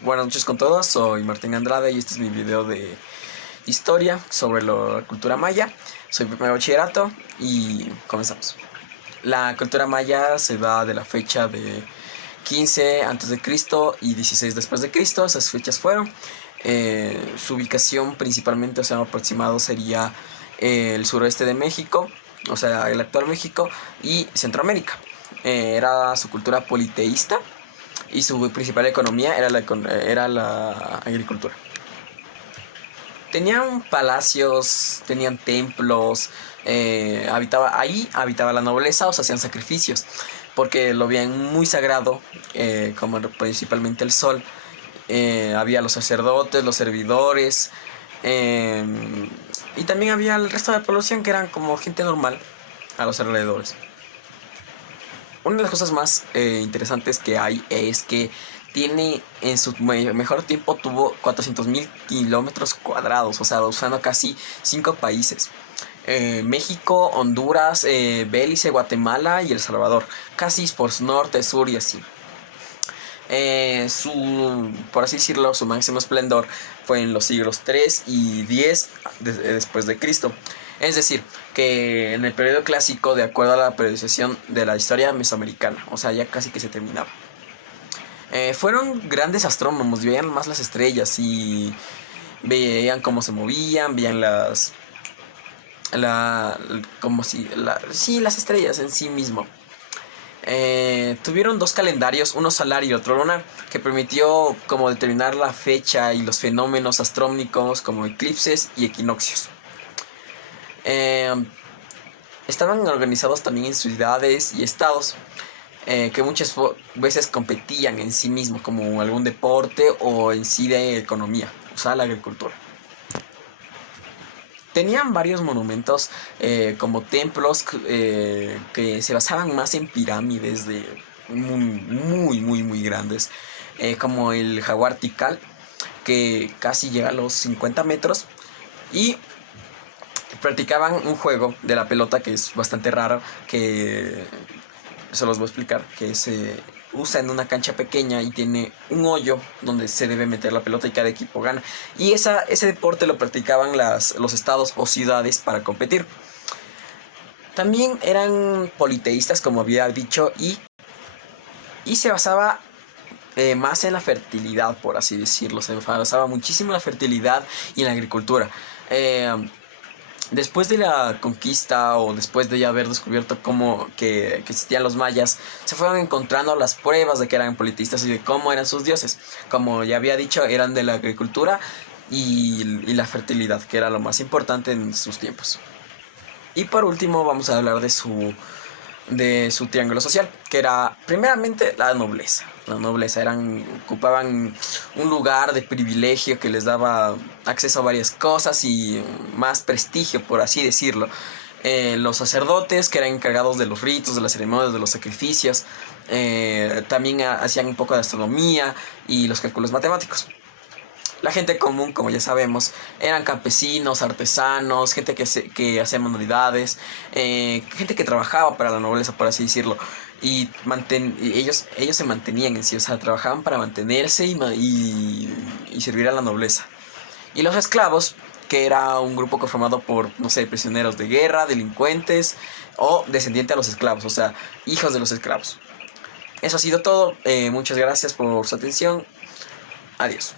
Buenas noches con todos, soy Martín Andrade y este es mi video de historia sobre la cultura maya. Soy primer bachillerato y comenzamos. La cultura maya se da de la fecha de 15 a.C. y 16 después de Cristo. Esas fechas fueron. Su ubicación principalmente, o sea, aproximado sería el suroeste de México, o sea, el actual México y Centroamérica. Era su cultura politeísta y su principal economía era la agricultura. Tenían palacios, tenían templos, habitaba la nobleza, o se hacían sacrificios, porque lo veían muy sagrado, como principalmente el sol. Había los sacerdotes, los servidores, y también había el resto de la población que eran como gente normal a los alrededores. Una de las cosas más interesantes que hay es que tiene en su mejor tiempo tuvo 400.000 kilómetros cuadrados, o sea, usando casi 5 países. México, Honduras, Belice, Guatemala y El Salvador, casi por norte, sur y así. Por así decirlo, su máximo esplendor fue en los siglos 3 y 10 después de Cristo. Es decir, que en el periodo clásico, de acuerdo a la periodización de la historia mesoamericana, o sea, ya casi que se terminaba. Fueron grandes astrónomos, veían más las estrellas y veían cómo se movían, veían las estrellas en sí mismo. Tuvieron dos calendarios, uno solar y otro lunar, que permitió como determinar la fecha y los fenómenos astronómicos como eclipses y equinoccios. Estaban organizados también en ciudades y estados, que muchas veces competían en sí mismos como algún deporte o en sí de economía, o sea, la agricultura. Tenían varios monumentos como templos que se basaban más en pirámides muy grandes, como el Jaguar Tikal, que casi llega a los 50 metros, y practicaban un juego de la pelota que es bastante raro, que se los voy a explicar, que se usa en una cancha pequeña y tiene un hoyo donde se debe meter la pelota y cada equipo gana. Y ese deporte lo practicaban los estados o ciudades para competir. También eran politeístas, como había dicho, y se basaba más en la fertilidad, por así decirlo. Se basaba muchísimo en la fertilidad y en la agricultura. Después de la conquista, o después de ya haber descubierto que existían los mayas, se fueron encontrando las pruebas de que eran politeístas y de cómo eran sus dioses. Como ya había dicho, eran de la agricultura y la fertilidad, que era lo más importante en sus tiempos. Y por último vamos a hablar de su triángulo social, que era primeramente la nobleza. La nobleza ocupaban un lugar de privilegio que les daba acceso a varias cosas y más prestigio, por así decirlo. Los sacerdotes, que eran encargados de los ritos, de las ceremonias, de los sacrificios, también hacían un poco de astronomía y los cálculos matemáticos. La gente común, como ya sabemos, eran campesinos, artesanos, gente que hacía manualidades, gente que trabajaba para la nobleza, por así decirlo. Y ellos se mantenían en sí, o sea, trabajaban para mantenerse y servir a la nobleza. Y los esclavos, que era un grupo conformado por, no sé, prisioneros de guerra, delincuentes o descendientes de los esclavos, o sea, hijos de los esclavos. Eso ha sido todo. Muchas gracias por su atención. Adiós.